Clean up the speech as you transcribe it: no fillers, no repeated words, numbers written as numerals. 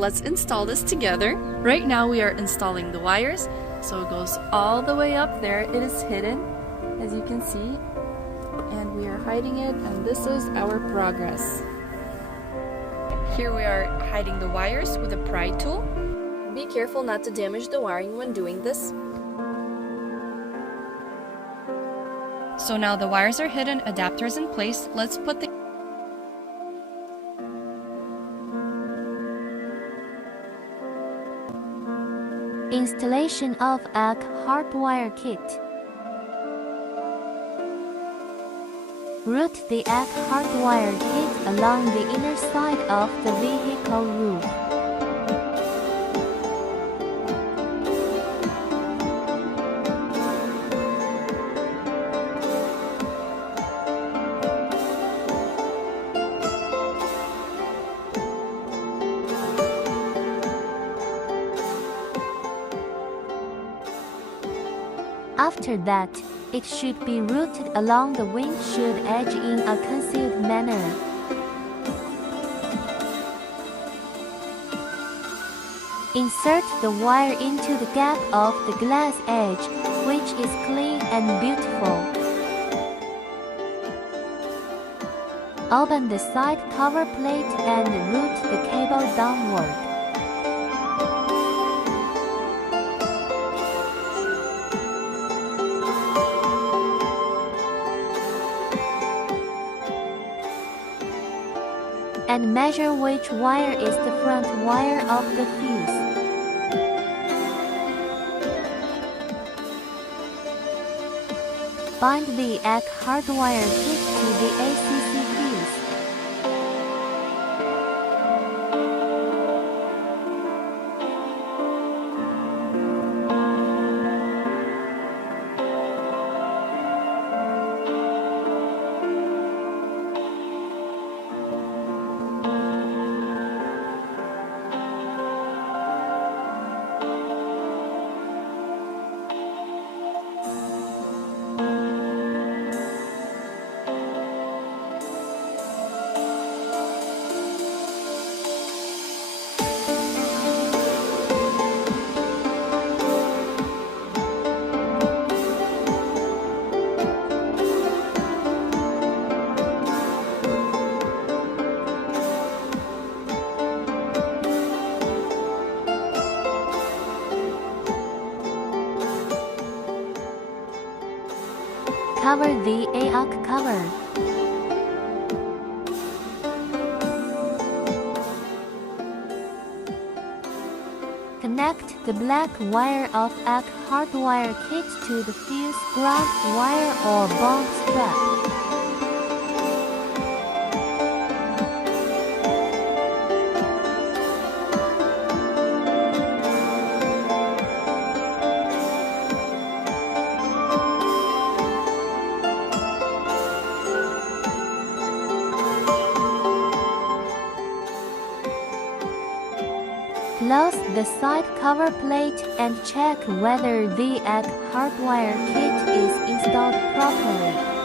let's install this together. Right now we are installing the wires. So it goes all the way up there. It is hidden, as you can see. And we are hiding it, and this is our progress. Here we are hiding the wires with a pry tool. Be careful not to damage the wiring when doing this. So now the wires are hidden, adapters in place. Let's put the installation of a hardwire kit. Route the ACK hardwire kit along the inner side of the vehicle roof. After that, it should be routed along the windshield edge in a concealed manner. Insert the wire into the gap of the glass edge, which is clean and beautiful. Open the side cover plate and route the cable downward. And measure which wire is the front wire of the fuse. Bind the ACK hardwire kit to the ACC fuse. Cover the ACK cover. Connect the black wire of ACK hardwire kit to the fuse ground wire or bond strap. Close the side cover plate and check whether the ACK hardwire kit is installed properly.